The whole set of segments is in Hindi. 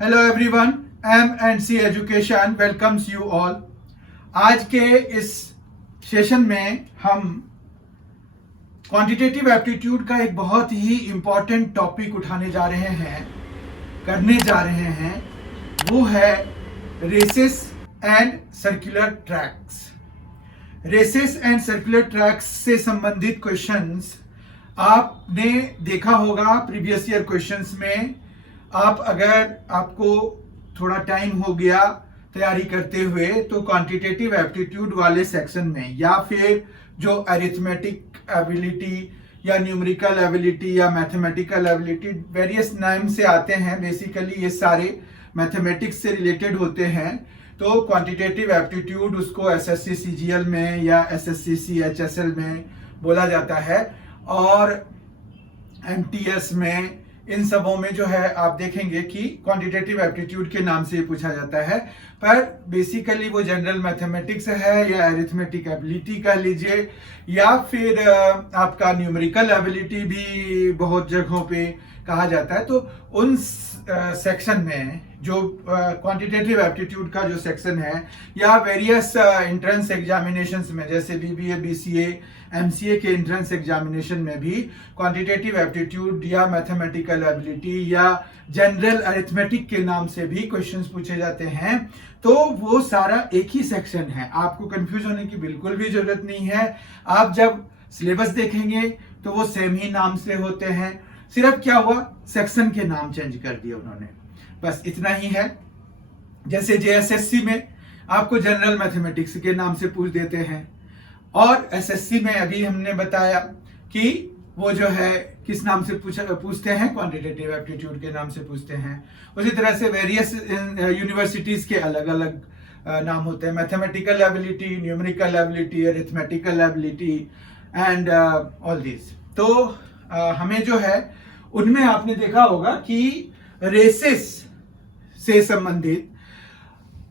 Hello everyone, M&C education welcomes you all. आज के इस सेशन में हम क्वांटिटेटिव एप्टीट्यूड का एक बहुत ही इंपॉर्टेंट टॉपिक उठाने जा रहे हैं, करने जा रहे हैं। वो है races and circular tracks. Races and circular tracks से संबंधित क्वेश्चंस आपने देखा होगा प्रीवियस ईयर क्वेश्चंस में। अगर आपको थोड़ा टाइम हो गया तैयारी करते हुए तो क्वांटिटेटिव एप्टीट्यूड वाले सेक्शन में या फिर जो अरिथमेटिक एबिलिटी या न्यूमेरिकल एबिलिटी या मैथमेटिकल एबिलिटी वेरियस नाम से आते हैं, बेसिकली ये सारे मैथमेटिक्स से रिलेटेड होते हैं। तो क्वांटिटेटिव एप्टीट्यूड उसको एसएससी सीजीएल में या एसएससी सीएचएसएल में बोला जाता है, और एमटीएस में इन सबों में जो है आप देखेंगे कि क्वांटिटेटिव एप्टीट्यूड के नाम से ये पूछा जाता है। पर बेसिकली वो जनरल मैथमेटिक्स है या अरिथमेटिक एबिलिटी कह लीजिए, या फिर आपका न्यूमेरिकल एबिलिटी भी बहुत जगहों पे कहा जाता है। तो उन सेक्शन में जो क्वांटिटेटिव एप्टीट्यूड का जो सेक्शन है या वेरियस एंट्रेंस एग्जामिनेशंस में, जैसे बीबीए, बीसीए, एमसीए के एंट्रेंस एग्जामिनेशन में भी क्वांटिटेटिव एप्टीट्यूड या मैथमेटिकल एबिलिटी या जनरल अरिथमेटिक के नाम से भी क्वेश्चंस पूछे जाते हैं। तो वो सारा एक ही सेक्शन है, आपको कंफ्यूज होने की बिल्कुल भी जरूरत नहीं है। आप जब सिलेबस देखेंगे तो वो सेम ही नाम से होते हैं, सिर्फ क्या हुआ सेक्शन के नाम चेंज कर दिए उन्होंने, बस इतना ही है। जैसे जेएसएससी में आपको जनरल मैथमेटिक्स के नाम से पूछ देते हैं, और एसएससी में अभी हमने बताया कि वो जो है किस नाम से पूछते हैं, क्वांटिटेटिव एप्टीट्यूड के नाम से पूछते हैं। उसी तरह से वेरियस यूनिवर्सिटीज के अलग अलग नाम होते हैं, mathematical ability, numerical ability, arithmetical ability and all this. तो हमें जो है उनमें आपने देखा होगा कि रेसेस से संबंधित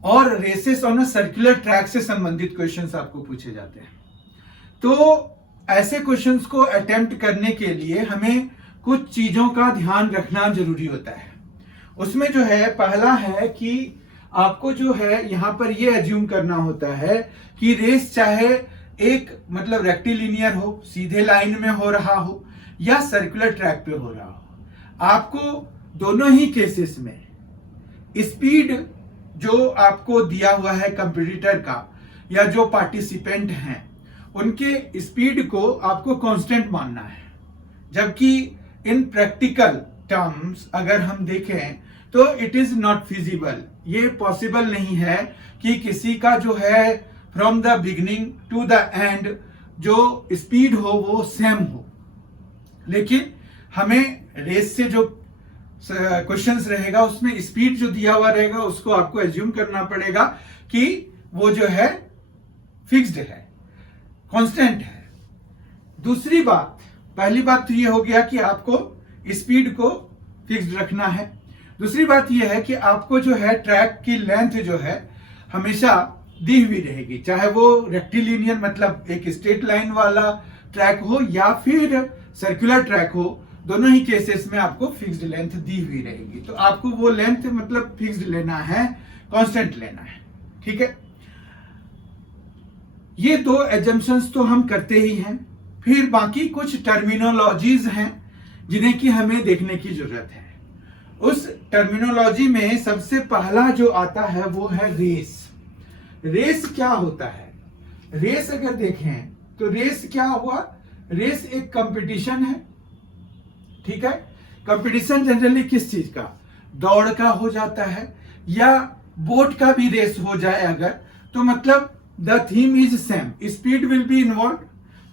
और races on a circular track से संबंधित क्वेश्चंस आपको पूछे जाते हैं। तो ऐसे क्वेश्चंस को अटेम्प्ट करने के लिए हमें कुछ चीजों का ध्यान रखना जरूरी होता है। उसमें जो है पहला है कि आपको जो है यहां पर ये एज्यूम करना होता है कि रेस चाहे एक मतलब रेक्टिलिनियर हो, सीधे लाइन में हो रहा हो, या सर्कुलर ट्रैक पे हो रहा हो, आपको दोनों ही केसेस में स्पीड जो आपको दिया हुआ है कंपटीटर का या जो पार्टिसिपेंट हैं उनके स्पीड को आपको कांस्टेंट मानना है। जबकि इन प्रैक्टिकल टर्म्स अगर हम देखें तो इट इज नॉट फिजिबल, ये पॉसिबल नहीं है कि किसी का जो है from the beginning to the end जो स्पीड हो वो सेम हो। लेकिन हमें रेस से जो क्वेश्चंस रहेगा उसमें स्पीड जो दिया हुआ रहेगा उसको आपको एज्यूम करना पड़ेगा कि वो जो है फिक्स्ड है, कांस्टेंट है। दूसरी बात, पहली बात तो ये हो गया कि आपको स्पीड को फिक्स्ड रखना है। दूसरी बात ये है कि आपको जो है ट्रैक की लेंथ जो है हमेशा दी हुई रहेगी, चाहे वो रेक्टिलिनियर मतलब एक स्ट्रेट लाइन वाला ट्रैक हो या फिर सर्कुलर ट्रैक हो, दोनों ही केसेस में आपको फिक्स्ड लेंथ दी हुई रहेगी। तो आपको वो लेंथ मतलब फिक्स्ड लेना है, कांस्टेंट लेना है, ठीक है। ये दो एजम्पशंस तो हम करते ही हैं। फिर बाकी कुछ टर्मिनोलॉजीज हैं जिन्हें कि हमें देखने की जरूरत है। उस टर्मिनोलॉजी में सबसे पहला जो आता है वो है रेस। रेस क्या होता है? रेस अगर देखें तो रेस क्या हुआ, रेस एक कंपटीशन है, ठीक है। कंपटीशन जनरली किस चीज का, दौड़ का हो जाता है, या बोट का भी रेस हो जाए अगर, तो मतलब the theme is same, speed will be involve.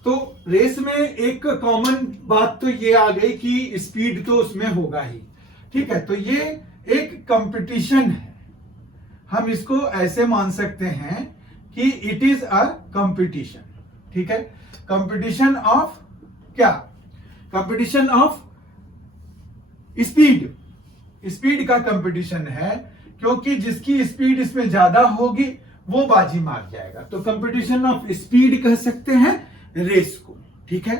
तो रेस में एक कॉमन बात तो ये आ गई कि स्पीड तो उसमें होगा ही, ठीक है। तो ये एक कंपटीशन है, हम इसको ऐसे मान सकते हैं कि इट इज अ कंपटीशन, ठीक है। कंपटीशन ऑफ क्या, कंपटीशन ऑफ स्पीड, स्पीड का कंपटीशन है, क्योंकि जिसकी स्पीड इसमें ज्यादा होगी वो बाजी मार जाएगा। तो कंपटीशन ऑफ स्पीड कह सकते हैं रेस को, ठीक है।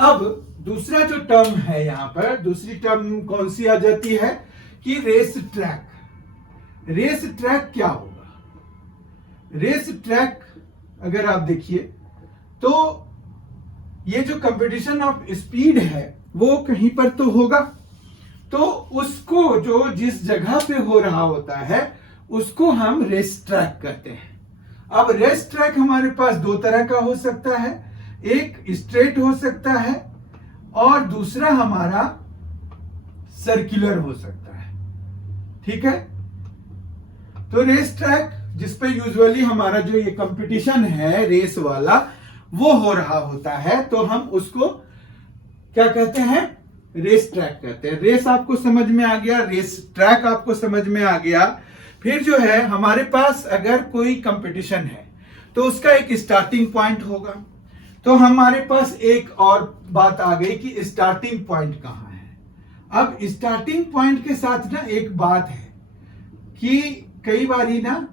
अब दूसरा जो टर्म है यहां पर, दूसरी टर्म कौन सी आ जाती है कि रेस ट्रैक क्या होगा। रेस ट्रैक अगर आप देखिए तो ये जो कंपटीशन ऑफ स्पीड है वो कहीं पर तो होगा, तो उसको जो जिस जगह पे हो रहा होता है उसको हम रेस ट्रैक कहते हैं। अब रेस ट्रैक हमारे पास दो तरह का हो सकता है, एक स्ट्रेट हो सकता है और दूसरा हमारा सर्कुलर हो सकता है। ठीक है, तो रेस ट्रैक जिस पे यूजुअली हमारा जो ये कंपटीशन है रेस वाला वो हो रहा होता है, तो हम उसको क्या कहते हैं, रेस ट्रैक कहते हैं। रेस आपको समझ में आ गया, रेस ट्रैक आपको समझ में आ गया। फिर जो है हमारे पास अगर कोई कंपटीशन है तो उसका एक स्टार्टिंग पॉइंट होगा। तो हमारे पास एक और बात आ गई कि स्टार्टिंग पॉइंट कहां है। अब स्टार्टिंग पॉइंट के साथ ना एक बात है कि कई बारी ना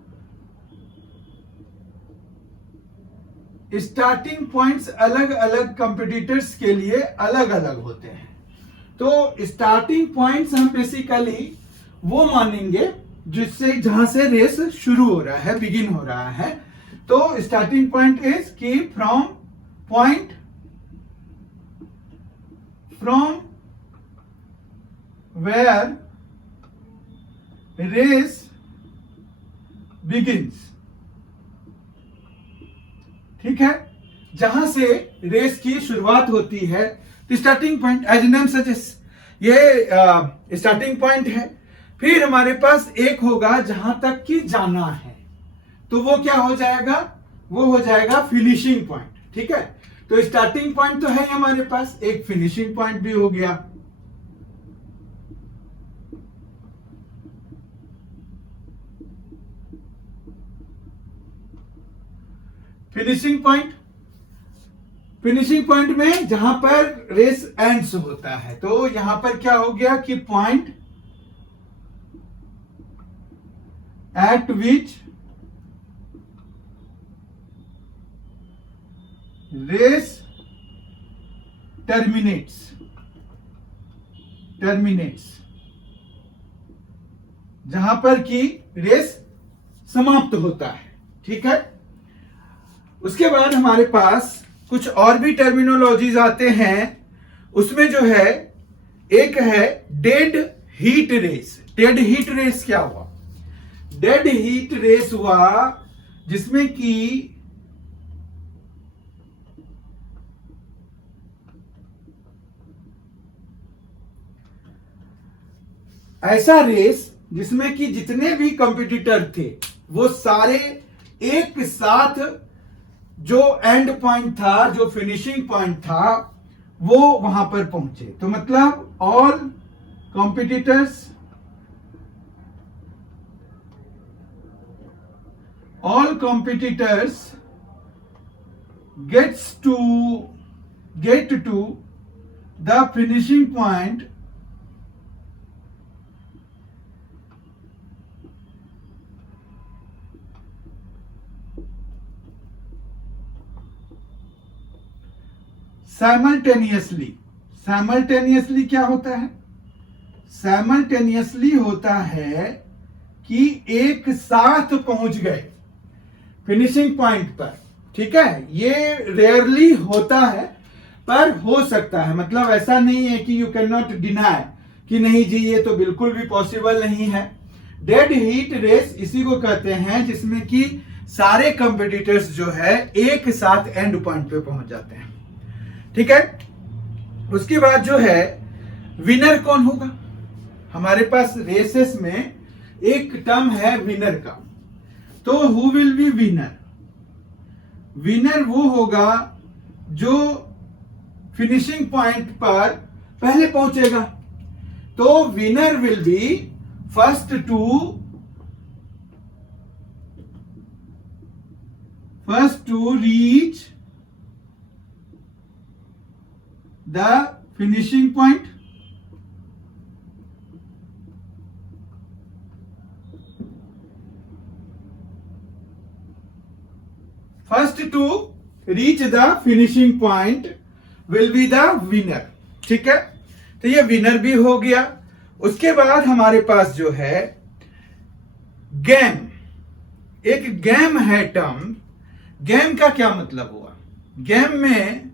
स्टार्टिंग पॉइंट्स अलग अलग कंपटीटर्स के लिए अलग अलग होते हैं। तो स्टार्टिंग पॉइंट्स हम बेसिकली वो मानेंगे जिससे जहां से रेस शुरू हो रहा है, बिगिन हो रहा है। तो स्टार्टिंग पॉइंट इज कि फ्रॉम वेयर रेस बिगिंस। ठीक है, जहां से रेस की शुरुआत होती है, starting point as name suggest, ये स्टार्टिंग पॉइंट है। फिर हमारे पास एक होगा जहां तक कि जाना है, तो वो क्या हो जाएगा, वो हो जाएगा फिनिशिंग पॉइंट। ठीक है, तो स्टार्टिंग पॉइंट तो है हमारे पास, एक फिनिशिंग पॉइंट भी हो गया। फिनिशिंग पॉइंट में जहां पर रेस एंड्स होता है, तो यहां पर क्या हो गया कि point at which race terminates, जहां पर कि रेस समाप्त होता है। ठीक है, उसके बाद हमारे पास कुछ और भी टर्मिनोलॉजीज आते हैं। उसमें जो है एक है dead heat race. Dead heat race क्या हुआ, डेड हीट रेस हुआ जिसमें कि ऐसा रेस जिसमें कि जितने भी कंपटीटर थे वो सारे एक साथ जो एंड पॉइंट था, जो फिनिशिंग पॉइंट था, वो वहां पर पहुंचे। तो मतलब all competitors get to the finishing point simultaneously क्या होता है, साइमल्टेनियसली होता है कि एक साथ पहुंच गए फिनिशिंग पॉइंट पर। ठीक है, ये रेयरली होता है पर हो सकता है, मतलब ऐसा नहीं है कि यू कैन नॉट डिनाई कि नहीं जी ये तो बिल्कुल भी पॉसिबल नहीं है। डेड हीट रेस इसी को कहते हैं जिसमें कि सारे कंपटीटर्स जो है एक साथ एंड पॉइंट पे पहुंच जाते हैं। ठीक है, उसके बाद जो है विनर कौन होगा। हमारे पास रेसेस में एक टर्म है विनर का, तो who will be winner. Winner वो होगा जो फिनिशिंग पॉइंट पर पहले पहुंचेगा। तो winner will be first to reach the finishing point, first to reach the finishing point will be the winner। ठीक है, तो ये विनर भी हो गया। उसके बाद हमारे पास जो है गेम, एक गेम है टर्म। गेम का क्या मतलब हुआ? गेम में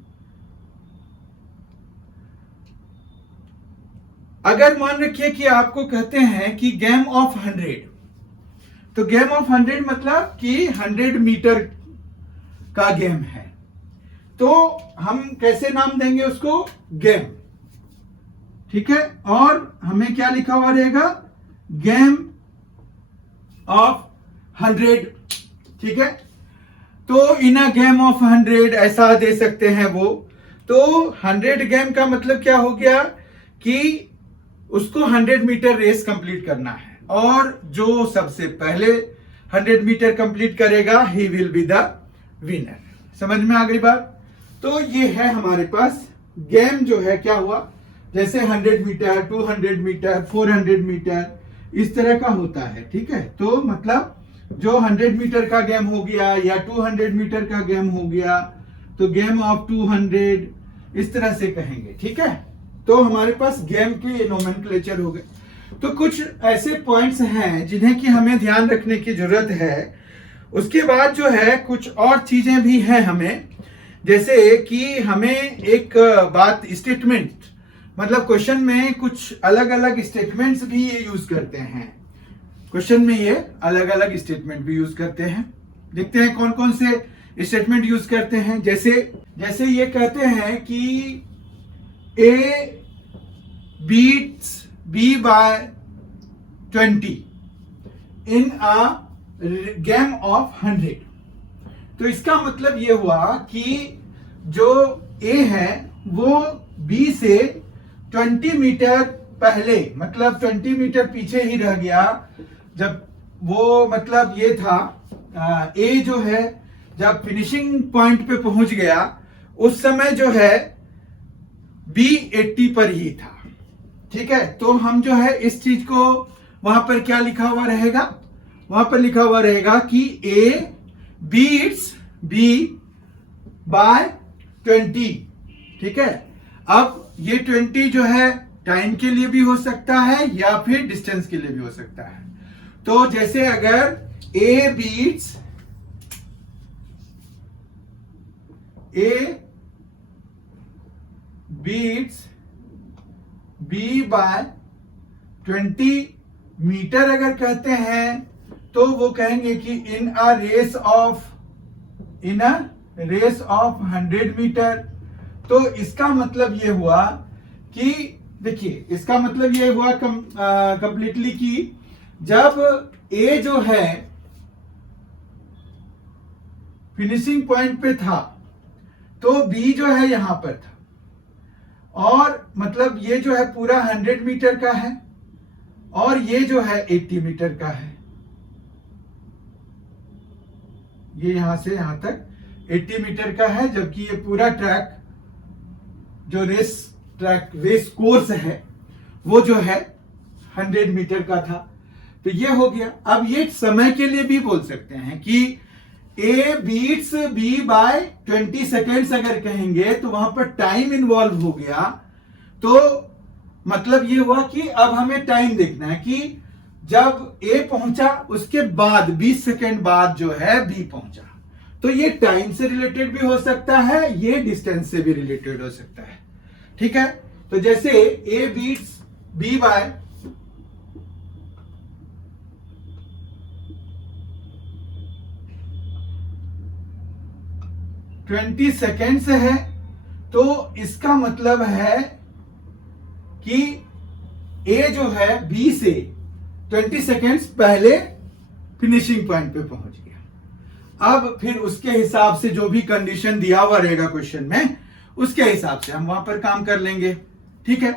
अगर मान रखिए कि आपको कहते हैं कि गेम ऑफ 100, तो गेम ऑफ 100 मतलब कि 100 मीटर का गेम है, तो हम कैसे नाम देंगे उसको? गेम। ठीक है, और हमें क्या लिखा हुआ रहेगा? Game of 100। ठीक है, तो इन अ गेम ऑफ 100 ऐसा दे सकते हैं वो। तो 100 गेम का मतलब क्या हो गया कि उसको 100 मीटर रेस कंप्लीट करना है, और जो सबसे पहले 100 मीटर कंप्लीट करेगा he will be the winner. समझ में आ गई बात? तो ये है हमारे पास गेम जो है क्या हुआ, जैसे 100 मीटर, 200 मीटर, 400 मीटर, इस तरह का होता है। ठीक है, तो मतलब जो 100 मीटर का गेम हो गया या 200 मीटर का गेम हो गया, तो गेम ऑफ 200 इस तरह से कहेंगे। ठीक है, तो हमारे पास गेम के नोमेनक्लेचर हो गए। तो कुछ ऐसे पॉइंट्स हैं जिन्हें कि हमें ध्यान रखने की जरूरत है। उसके बाद जो है कुछ और चीजें भी हैं हमें, जैसे कि हमें एक बात, स्टेटमेंट, मतलब क्वेश्चन में कुछ अलग अलग स्टेटमेंट्स भी ये यूज करते हैं। क्वेश्चन में ये अलग अलग स्टेटमेंट भी यूज करते हैं। देखते हैं कौन कौन से स्टेटमेंट यूज करते हैं। जैसे ये कहते हैं कि A beats B by 20 in a game of 100। तो इसका मतलब ये हुआ कि जो A है वो B से 20 मीटर पहले, मतलब 20 मीटर पीछे ही रह गया। जब वो मतलब ये था A जो है जब फिनिशिंग पॉइंट पे पहुंच गया, उस समय जो है B 80 पर ही था। ठीक है, तो हम जो है इस चीज को वहां पर क्या लिखा हुआ रहेगा? वहां पर लिखा हुआ रहेगा कि A beats B by 20। ठीक है, अब ये 20 जो है टाइम के लिए भी हो सकता है या फिर डिस्टेंस के लिए भी हो सकता है। तो जैसे अगर A beats B by 20 metre अगर कहते हैं, तो वो कहेंगे कि इन अ रेस ऑफ 100 मीटर। तो इसका मतलब ये हुआ कि, देखिए इसका मतलब ये हुआ कंप्लीटली कि जब A जो है फिनिशिंग पॉइंट पे था, तो B जो है यहां पर था, और मतलब ये जो है पूरा 100 मीटर का है और ये जो है 80 मीटर का है। ये यहां से यहां तक 80 मीटर का है, जबकि ये पूरा ट्रैक जो रेस कोर्स है वो जो है 100 मीटर का था। तो ये हो गया। अब ये समय के लिए भी बोल सकते हैं कि A beats B by 20 seconds अगर कहेंगे तो वहां पर टाइम इन्वॉल्व हो गया। तो मतलब ये हुआ कि अब हमें टाइम देखना है कि जब A पहुंचा उसके बाद 20 सेकेंड बाद जो है B पहुंचा। तो ये टाइम से रिलेटेड भी हो सकता है, ये डिस्टेंस से भी रिलेटेड हो सकता है। ठीक है, तो जैसे A beats B by 20 second से है, तो इसका मतलब है कि A जो है B से 20 सेकेंड्स पहले फिनिशिंग पॉइंट पे पहुंच गया। अब फिर उसके हिसाब से जो भी कंडीशन दिया हुआ रहेगा क्वेश्चन में, उसके हिसाब से हम वहां पर काम कर लेंगे। ठीक है,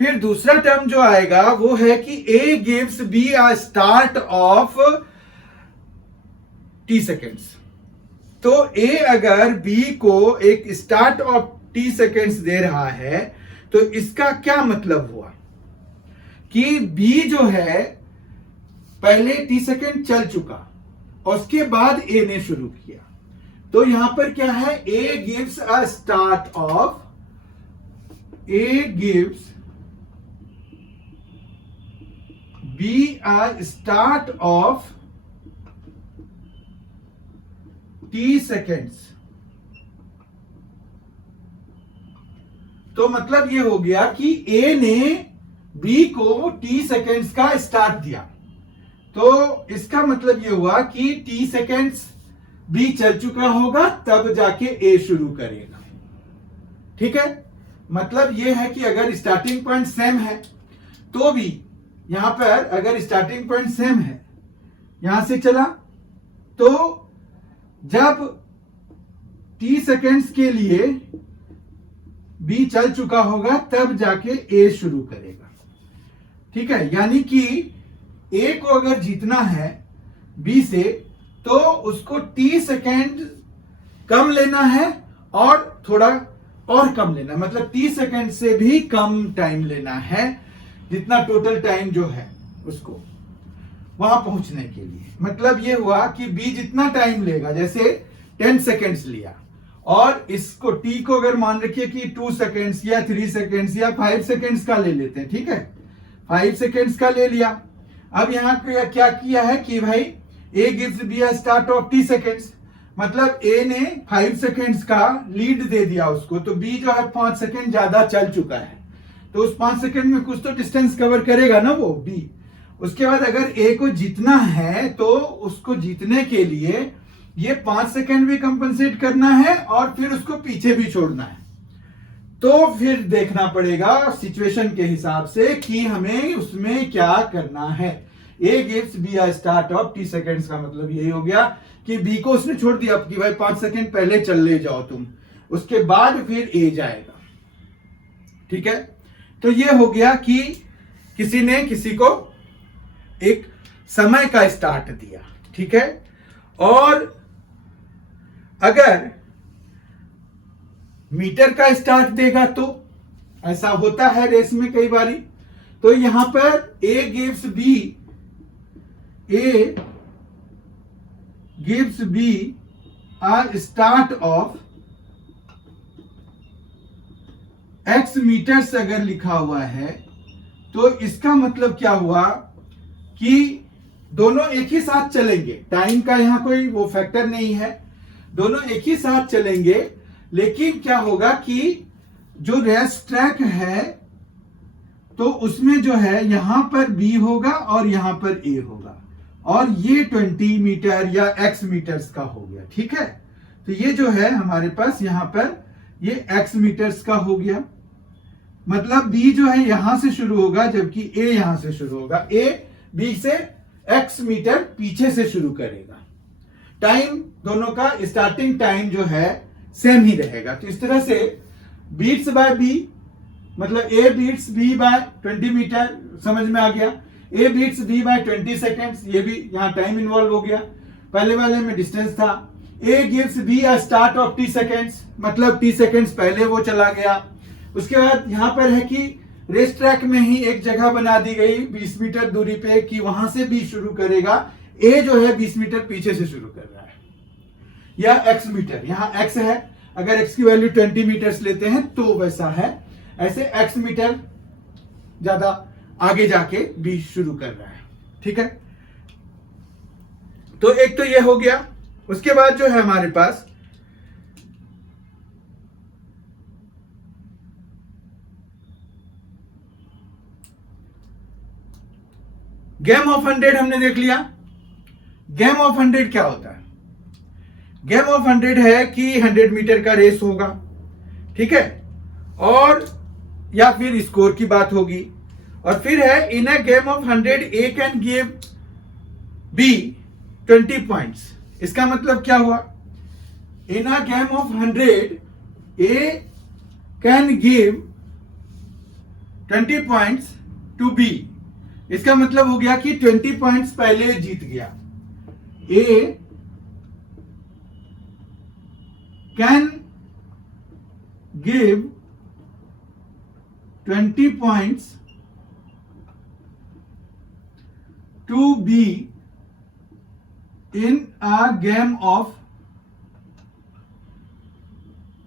फिर दूसरा टर्म जो आएगा वो है कि A gives B a start of T seconds. तो A अगर B को एक स्टार्ट ऑफ T सेकेंड्स दे रहा है, तो इसका क्या मतलब हुआ कि B जो है पहले T सेकेंड चल चुका और उसके बाद A ने शुरू किया। तो यहां पर क्या है? A gives a start of B a start of T seconds. तो मतलब ये हो गया कि ए ने बी को टी सेकेंड्स का स्टार्ट दिया, तो इसका मतलब ये हुआ कि टी सेकेंड्स बी चल चुका होगा तब जाके ए शुरू करेगा। ठीक है, मतलब ये है कि अगर स्टार्टिंग पॉइंट सेम है तो भी यहां पर अगर स्टार्टिंग पॉइंट सेम है, यहां से चला तो जब टी सेकेंड्स के लिए बी चल चुका होगा तब जाके ए शुरू करेगा। ठीक है, यानी कि ए को अगर जीतना है बी से तो उसको टी सेकेंड कम लेना है और थोड़ा और कम लेना है, मतलब 30 सेकेंड से भी कम टाइम लेना है जितना टोटल टाइम जो है उसको वहां पहुंचने के लिए। मतलब ये हुआ कि बी जितना टाइम लेगा, जैसे 10 सेकेंड्स लिया और इसको टी को अगर मान रखिए कि 2 सेकेंड्स या 3 सेकेंड्स या 5 सेकेंड्स का ले लेते हैं। ठीक है, 5 सेकेंड्स का ले लिया। अब यहां क्या किया है कि भाई ए gives be a start of T seconds, मतलब ए ने 5 सेकेंड्स का लीड दे दिया उसको, तो बी जो है 5 सेकेंड ज्यादा चल चुका है, तो उस 5 सेकेंड में कुछ तो डिस्टेंस कवर करेगा ना वो बी। उसके बाद अगर ए को जीतना है तो उसको जीतने के लिए ये 5 सेकेंड भी कंपनसेट करना है और फिर उसको पीछे भी छोड़ना है। तो फिर देखना पड़ेगा सिचुएशन के हिसाब से कि हमें उसमें क्या करना है। ए gives be a start of T seconds का मतलब यही हो गया कि बी को उसने छोड़ दिया कि भाई 5 सेकेंड पहले चल ले जाओ तुम, उसके बाद फिर ए जाएगा। ठीक है, तो ये हो गया कि किसी ने किसी को एक समय का स्टार्ट दिया। ठीक है, और अगर मीटर का स्टार्ट देगा तो ऐसा होता है रेस में कई बारी, तो यहां पर A gives B a start of X metres अगर लिखा हुआ है तो इसका मतलब क्या हुआ कि दोनों एक ही साथ चलेंगे। टाइम का यहां कोई वो फैक्टर नहीं है, दोनों एक ही साथ चलेंगे, लेकिन क्या होगा कि जो रेस ट्रैक है तो उसमें जो है यहां पर बी होगा और यहां पर ए होगा, और ये 20 मीटर या एक्स मीटर्स का हो गया। ठीक है, तो ये जो है हमारे पास यहां पर ये एक्स मीटर्स का हो गया, मतलब बी जो है यहां से शुरू होगा जबकि ए यहां से शुरू होगा। ए बी से एक्स मीटर पीछे से शुरू करेगा। टाइम दोनों का स्टार्टिंग टाइम जो है सेम ही रहेगा। तो इस तरह से बीट्स बाय बी, मतलब A beats B by 20 metre, समझ में आ गया। A beats B by 20 seconds, ये भी यहां टाइम इन्वॉल्व हो गया। पहले वाले में डिस्टेंस था। ए gives be a start of T seconds, मतलब टी सेकेंड्स पहले वो चला गया। उसके बाद यहां पर है कि रेस ट्रैक में ही एक जगह बना दी गई 20 मीटर दूरी पे कि वहां से बी शुरू करेगा। ए जो है 20 मीटर पीछे से शुरू कर रहा है, या एक्स मीटर, यहां एक्स है, अगर एक्स की वैल्यू 20 मीटर्स लेते हैं तो वैसा है, ऐसे एक्स मीटर ज्यादा आगे जाके बी शुरू कर रहा है। ठीक है, तो एक तो ये हो गया। उसके बाद जो है हमारे पास गेम ऑफ 100 हमने देख लिया। गेम ऑफ 100 क्या होता है? गेम ऑफ 100 है कि 100 मीटर का रेस होगा, ठीक है, और या फिर स्कोर की बात होगी। और फिर है in a game of 100 A can give B 20 points. इसका मतलब क्या हुआ? In a game of 100 A can give 20 points to B. इसका मतलब हो गया कि 20 पॉइंट्स पहले जीत गया। A can give 20 points to B in a game of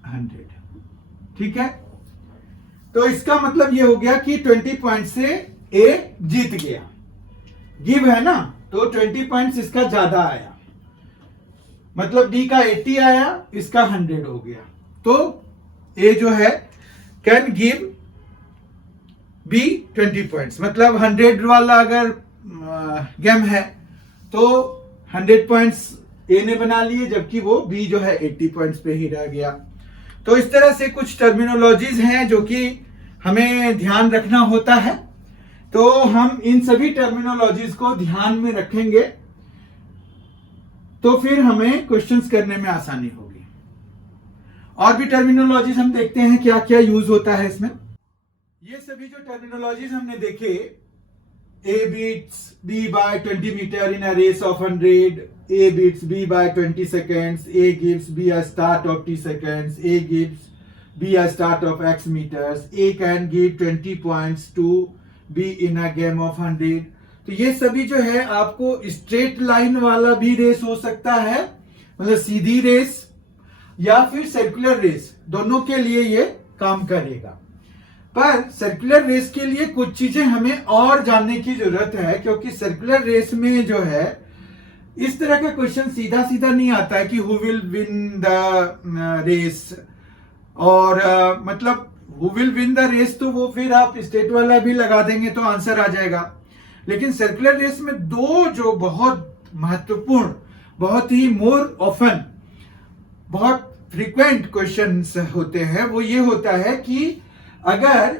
100। ठीक है, तो इसका मतलब यह हो गया कि 20 पॉइंट से ए जीत गया। गिव है ना, तो 20 पॉइंट्स इसका ज्यादा आया, मतलब डी का 80 आया, इसका 100 हो गया। तो ए जो है कैन गिव बी 20 पॉइंट्स, मतलब 100 वाला अगर गेम है तो 100 पॉइंट्स ए ने बना लिए, जबकि वो बी जो है 80 पॉइंट्स पे ही रह गया। तो इस तरह से कुछ टर्मिनोलॉजीज हैं जो कि हमें ध्यान रखना होता है। तो हम इन सभी टर्मिनोलॉजीज को ध्यान में रखेंगे तो फिर हमें क्वेश्चंस करने में आसानी होगी। और भी टर्मिनोलॉजीज हम देखते हैं क्या क्या यूज होता है इसमें। ये सभी जो टर्मिनोलॉजीज हमने देखे, A beats B by 20 meter in a race of 100, A beats B by 20 seconds, A gives B a start of T seconds, A gives B a start of X meters, A can give 20 points to B in a game of 100। तो ये सभी जो है आपको स्ट्रेट लाइन वाला भी रेस हो सकता है, मतलब सीधी रेस, या फिर सर्कुलर रेस, दोनों के लिए ये काम करेगा। पर सर्कुलर रेस के लिए कुछ चीजें हमें और जानने की जरूरत है, क्योंकि सर्कुलर रेस में जो है इस तरह का क्वेश्चन सीधा सीधा नहीं आता है कि who will win the race, और मतलब who will win the race तो वो फिर आप स्टेट वाला भी लगा देंगे तो आंसर आ जाएगा। लेकिन सर्कुलर रेस में दो जो बहुत महत्वपूर्ण, बहुत ही मोर ऑफन, बहुत फ्रीक्वेंट क्वेश्चंस होते हैं, वो ये होता है कि अगर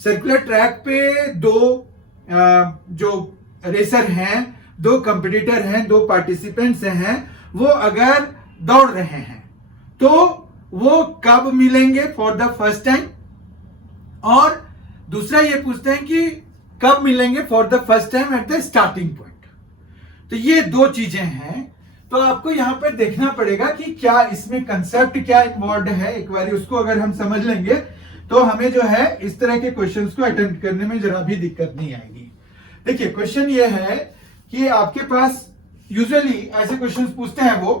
सर्कुलर ट्रैक पे दो जो रेसर हैं, दो कंपटीटर हैं, दो पार्टिसिपेंट्स हैं, वो अगर दौड़ रहे हैं तो वो कब मिलेंगे फॉर द फर्स्ट टाइम, और दूसरा ये पूछते हैं कि कब मिलेंगे for the first time at the starting point. तो ये दो चीजें हैं। तो आपको यहां पर देखना पड़ेगा कि क्या इसमें कंसेप्ट क्या इन्वॉल्व है। एक बार उसको अगर हम समझ लेंगे तो हमें जो है इस तरह के क्वेश्चंस को अटेम्प्ट करने में जरा भी दिक्कत नहीं आएगी। देखिए क्वेश्चन ये है कि आपके पास यूजुअली ऐसे क्वेश्चंस पूछते हैं वो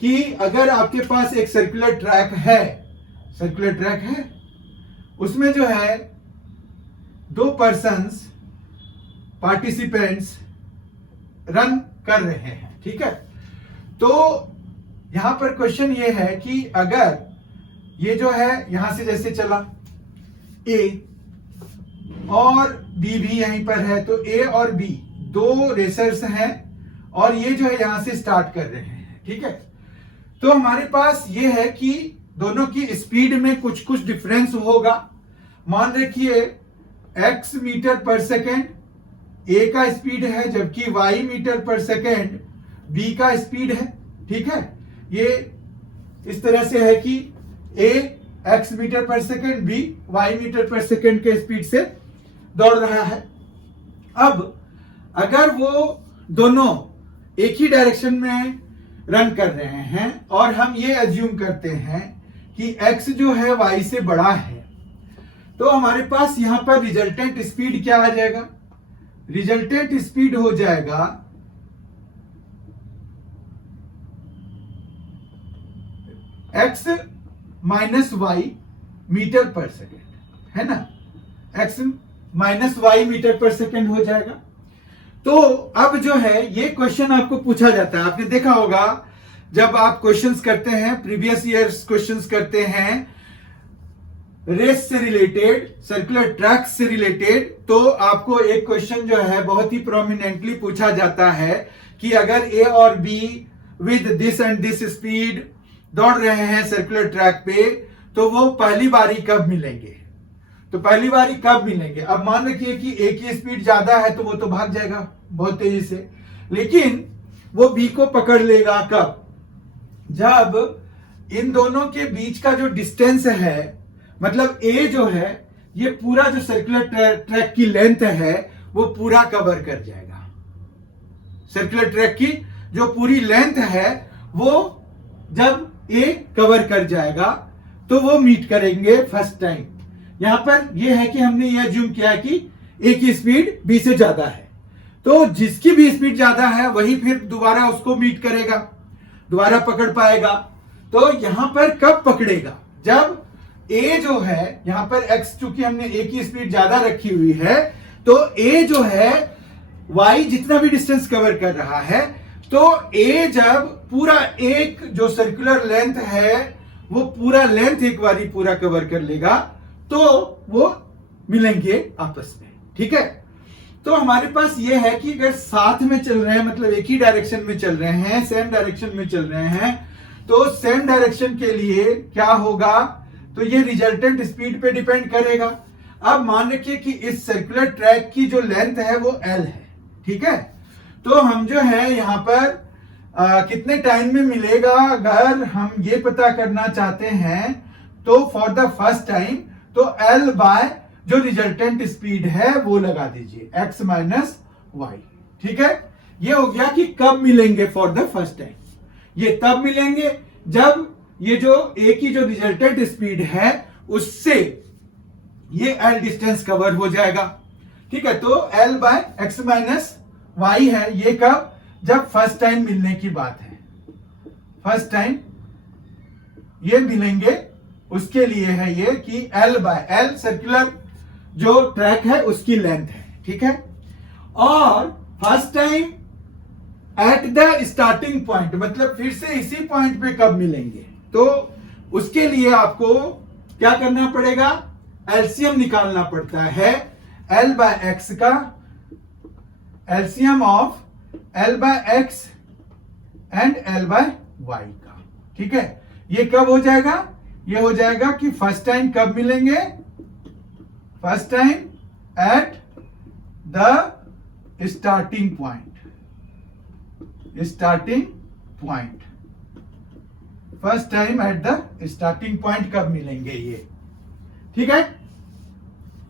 कि अगर आपके पास एक सर्कुलर ट्रैक है, उसमें जो है दो पर्सन्स पार्टिसिपेंट्स रन कर रहे हैं, ठीक है। तो यहां पर क्वेश्चन ये है कि अगर ये जो है यहां से जैसे चला ए और बी भी यहीं पर है, तो ए और बी दो रेसर्स हैं और ये जो है यहां से स्टार्ट कर रहे हैं, ठीक है। तो हमारे पास ये है कि दोनों की स्पीड में कुछ कुछ डिफरेंस होगा। मान रखिए x मीटर पर सेकेंड ए का स्पीड है, जबकि y metre per second b का स्पीड है, ठीक है। ये इस तरह से है कि a x metre per second, b y metre per second के स्पीड से दौड़ रहा है। अब अगर वो दोनों एक ही डायरेक्शन में रन कर रहे हैं और हम ये एज्यूम करते हैं कि x जो है y से बड़ा है, तो हमारे पास यहां पर रिजल्टेंट स्पीड क्या आ जाएगा? रिजल्टेंट स्पीड हो जाएगा x minus Y metre per second, है ना। x minus Y metre per second हो जाएगा। तो अब जो है ये क्वेश्चन आपको पूछा जाता है, आपने देखा होगा जब आप क्वेश्चंस करते हैं, प्रीवियस ईयर्स क्वेश्चंस करते हैं रेस से रिलेटेड, सर्कुलर ट्रैक से रिलेटेड, तो आपको एक क्वेश्चन जो है बहुत ही प्रोमिनेंटली पूछा जाता है कि अगर ए और be with this and this speed दौड़ रहे हैं सर्कुलर ट्रैक पे, तो वो पहली बारी कब मिलेंगे? तो पहली बारी कब मिलेंगे? अब मान रखिए कि ए की स्पीड ज्यादा है तो वो तो भाग जाएगा बहुत तेजी से, लेकिन वो बी को पकड़ लेगा कब? जब इन दोनों के बीच का जो डिस्टेंस है, मतलब ए जो है ये पूरा जो सर्कुलर ट्रैक की लेंथ है वो पूरा कवर कर जाएगा। सर्कुलर ट्रैक की जो पूरी लेंथ है वो जब ए कवर कर जाएगा तो वो मीट करेंगे फर्स्ट टाइम। यहां पर ये है कि हमने ये अज्यूम किया है कि ए की स्पीड बी से ज्यादा है, तो जिसकी भी स्पीड ज्यादा है वही फिर दोबारा उसको मीट करेगा, दोबारा पकड़ पाएगा। तो यहां पर कब पकड़ेगा? जब ए जो है यहां पर x, चूंकि हमने ए की स्पीड ज्यादा रखी हुई है, तो ए जो है y जितना भी डिस्टेंस कवर कर रहा है, तो a जब पूरा एक जो सर्कुलर लेंथ है वो पूरा लेंथ एक बारी पूरा कवर कर लेगा तो वो मिलेंगे आपस में। ठीक है, तो हमारे पास ये है कि अगर साथ में चल रहे हैं, मतलब एक ही डायरेक्शन में चल रहे हैं, सेम डायरेक्शन में चल रहे हैं, तो सेम डायरेक्शन के लिए क्या होगा, तो ये रिजल्टेंट स्पीड पे डिपेंड करेगा। अब मान रखिए कि इस सर्कुलर ट्रैक की जो लेंथ है वो l है। ठीक है, तो हम जो है यहाँ पर कितने टाइम में मिलेगा, अगर हम ये पता करना चाहते हैं तो फॉर द फर्स्ट टाइम तो l बाय जो रिजल्टेंट स्पीड है वो लगा दीजिए, x माइनस वाई। ठीक है, ये हो गया कि कब मिलेंगे फॉर द फर्स्ट टाइम। ये तब मिलेंगे जब ये जो a की जो रिजल्टेंट स्पीड है उससे ये l डिस्टेंस कवर हो जाएगा। ठीक है, तो l by X minus Y है, ये कब, जब फर्स्ट टाइम मिलने की बात है। फर्स्ट टाइम ये मिलेंगे उसके लिए है ये कि l बाय l सर्कुलर जो ट्रैक है उसकी लेंथ है। ठीक है, और first time at the starting point, मतलब फिर से इसी पॉइंट पे कब मिलेंगे, तो उसके लिए आपको क्या करना पड़ेगा, एलसीएम निकालना पड़ता है l बाय एक्स का, LCM of l by X and l by Y का। ठीक है, ये कब हो जाएगा, ये हो जाएगा कि फर्स्ट टाइम कब मिलेंगे, first time at the starting point, starting point, first time at the starting point कब मिलेंगे ये। ठीक है,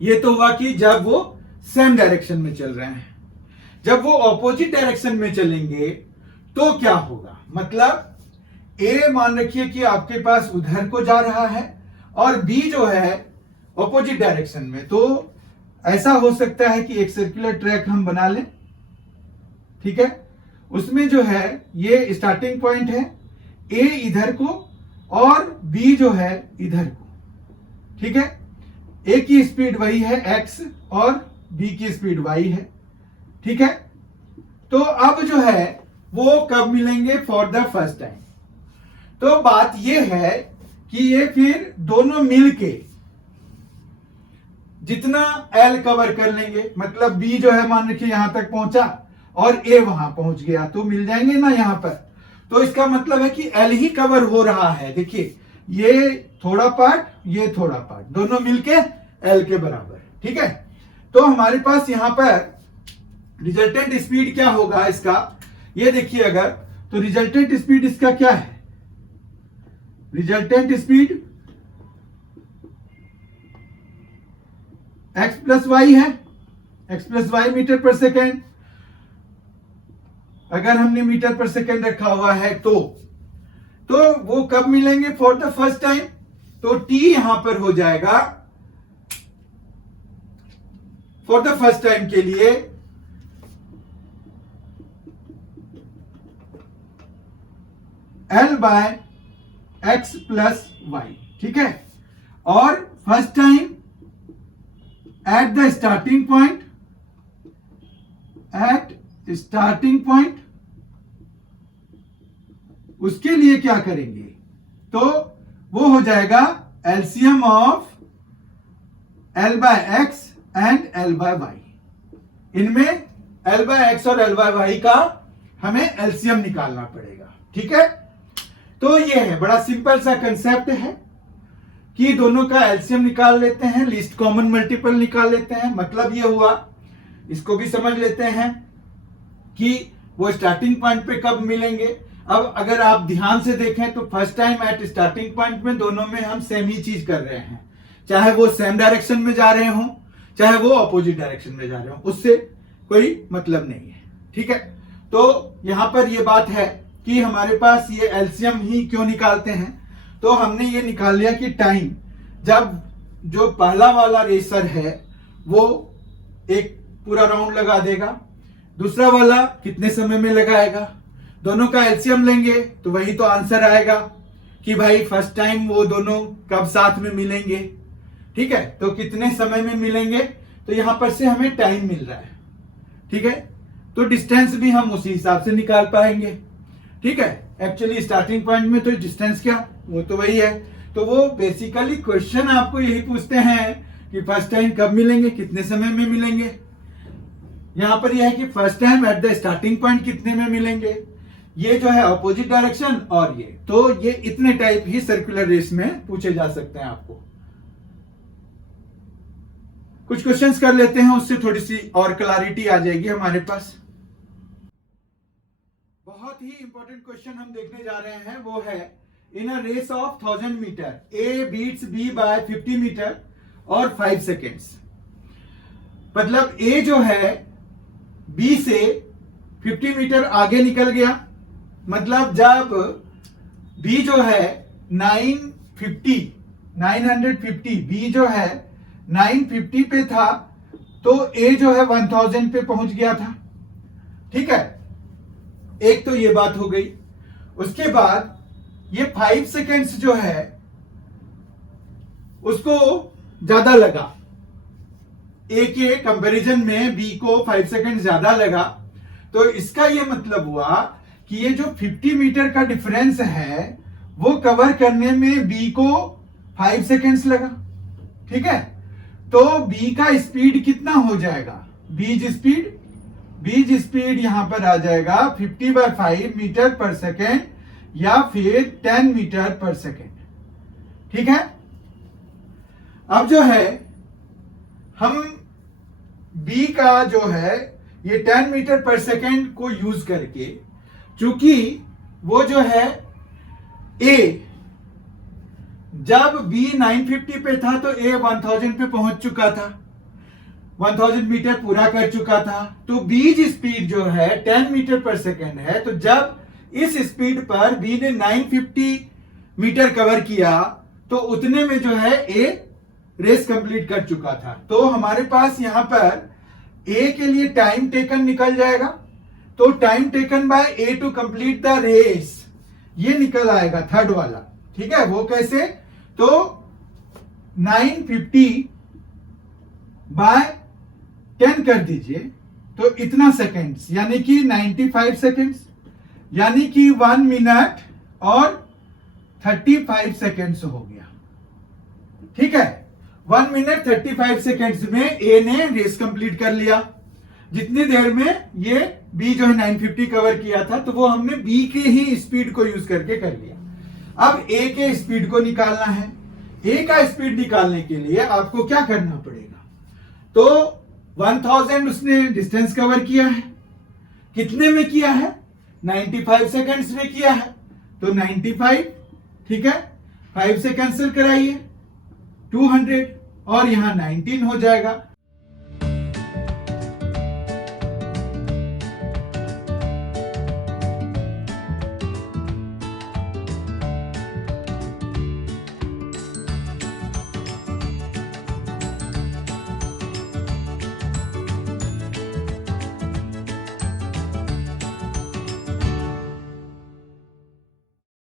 ये तो हुआ कि जब वो सेम डायरेक्शन में चल रहे हैं। जब वो ऑपोजिट डायरेक्शन में चलेंगे तो क्या होगा, मतलब A मान रखिए कि आपके पास उधर को जा रहा है और B जो है ऑपोजिट डायरेक्शन में, तो ऐसा हो सकता है कि एक सर्कुलर ट्रैक हम बना लें। ठीक है, उसमें जो है ये स्टार्टिंग पॉइंट है, A इधर को और B जो है इधर को। ठीक है, A की स्पीड वही है x और B की स्पीड y है। ठीक है, तो अब जो है वो कब मिलेंगे, फॉर द फर्स्ट टाइम। तो बात ये है कि ये फिर दोनों मिलके जितना l कवर कर लेंगे, मतलब B जो है मान रखिए यहां तक पहुंचा और A वहां पहुंच गया, तो मिल जाएंगे ना यहां पर। तो इसका मतलब है कि l ही कवर हो रहा है। देखिए ये थोड़ा पार्ट, ये थोड़ा पार्ट, दोनों मिलके l के बराबर। ठीक है, तो हमारे पास यहां पर रिजल्टेंट स्पीड क्या होगा इसका, ये देखिए अगर, तो रिजल्टेंट स्पीड इसका क्या है, resultant speed x plus Y है, x plus Y metre per second. अगर हमने मीटर पर सेकेंड रखा हुआ है तो वो कब मिलेंगे, फॉर द फर्स्ट टाइम। तो t यहां पर हो जाएगा फॉर द फर्स्ट टाइम के लिए l by X plus Y. ठीक है, और first time at the starting point, at starting point, उसके लिए क्या करेंगे, तो वो हो जाएगा LCM of l by X and l by Y. इनमें l बाय एक्स और l बाय वाई का हमें एलसीएम निकालना पड़ेगा। ठीक है, तो ये है, बड़ा सिंपल सा कंसेप्ट है कि दोनों का एलसीएम निकाल लेते हैं, लीस्ट कॉमन मल्टीपल निकाल लेते हैं। मतलब ये हुआ, इसको भी समझ लेते हैं कि वो स्टार्टिंग पॉइंट पे कब मिलेंगे। अब अगर आप ध्यान से देखें तो first time at starting point में दोनों में हम सेम ही चीज कर रहे हैं, चाहे वो सेम डायरेक्शन में जा रहे हों चाहे वो अपोजिट डायरेक्शन में जा रहे हों, उससे कोई मतलब नहीं है। ठीक है, तो यहां पर ये बात है कि हमारे पास ये एलसीएम ही क्यों निकालते हैं, तो हमने ये निकाल लिया कि टाइम, जब जो पहला वाला रेसर है वो एक पूरा राउंड लगा देगा, दूसरा वाला कितने समय में लगाएगा, दोनों का एलसीएम लेंगे तो वही तो आंसर आएगा कि भाई फर्स्ट टाइम वो दोनों कब साथ में मिलेंगे। ठीक है, तो कितने समय में मिलेंगे, तो यहां पर से हमें टाइम मिल रहा है। ठीक है, तो डिस्टेंस भी हम उसी हिसाब से निकाल पाएंगे। ठीक है, एक्चुअली स्टार्टिंग पॉइंट में तो डिस्टेंस क्या, वो तो वही है। तो वो बेसिकली क्वेश्चन आपको यही पूछते हैं कि फर्स्ट टाइम कब मिलेंगे, कितने समय में मिलेंगे। यहां पर यह है कि first time at the starting point कितने में मिलेंगे, ये जो है अपोजिट डायरेक्शन, और ये तो ये इतने टाइप ही सर्कुलर रेस में पूछे जा सकते हैं आपको। कुछ क्वेश्चंस कर लेते हैं, उससे थोड़ी सी और क्लैरिटी आ जाएगी हमारे पास। बहुत ही इंपॉर्टेंट क्वेश्चन हम देखने जा रहे हैं, वो है in a race of 1000 metre A beats B by 50 metre और 5 सेकेंड्स। मतलब ए जो है बी से 50 मीटर आगे निकल गया, मतलब जब बी जो है 950 बी जो है 950 पे था, तो ए जो है 1000 पे पहुंच गया था। ठीक है, एक तो ये बात हो गई। उसके बाद ये 5 सेकेंड्स जो है उसको ज्यादा लगा, ए के कंपैरिजन में बी को 5 सेकेंड ज्यादा लगा। तो इसका ये मतलब हुआ कि ये जो 50 मीटर का डिफरेंस है वो कवर करने में बी को 5 सेकेंड्स लगा। ठीक है, तो बी का स्पीड कितना हो जाएगा, बीज स्पीड यहां पर आ जाएगा 50/5 मीटर पर सेकेंड या फिर 10 मीटर पर सेकेंड। ठीक है, अब जो है हम बी का जो है ये 10 मीटर पर सेकेंड को यूज करके, चूंकि वो जो है ए जब बी 950 पे था तो ए 1000 पे पहुंच चुका था, 1000 मीटर पूरा कर चुका था। तो बीज स्पीड जो है 10 मीटर पर सेकेंड है, तो जब इस स्पीड पर बी ने 950 मीटर कवर किया तो उतने में जो है ए रेस कंप्लीट कर चुका था। तो हमारे पास यहां पर ए के लिए टाइम टेकन निकल जाएगा, तो time taken by A to complete the race ये निकल आएगा थर्ड वाला। ठीक है, वो कैसे, तो 950/10 कर दीजिए, तो इतना सेकेंड्स यानी कि 95 सेकेंड्स, यानी कि 1 मिनट और 35 सेकेंड्स हो गया। ठीक है, 1 मिनट 35 सेकेंड्स में ए ने रेस कंप्लीट कर लिया। जितनी देर में ये बी जो है 950 कवर किया था, तो वो हमने बी के ही स्पीड को यूज करके कर लिया। अब ए के स्पीड को निकालना है। ए का स्पीड निकालने के लिए आपको क्या करना पड़ेगा, तो 1000 उसने डिस्टेंस कवर किया है, कितने में किया है, 95 सेकेंड्स में किया है, तो 95, ठीक है, 5 से कैंसिल कराइए 200 और यहां 19 हो जाएगा।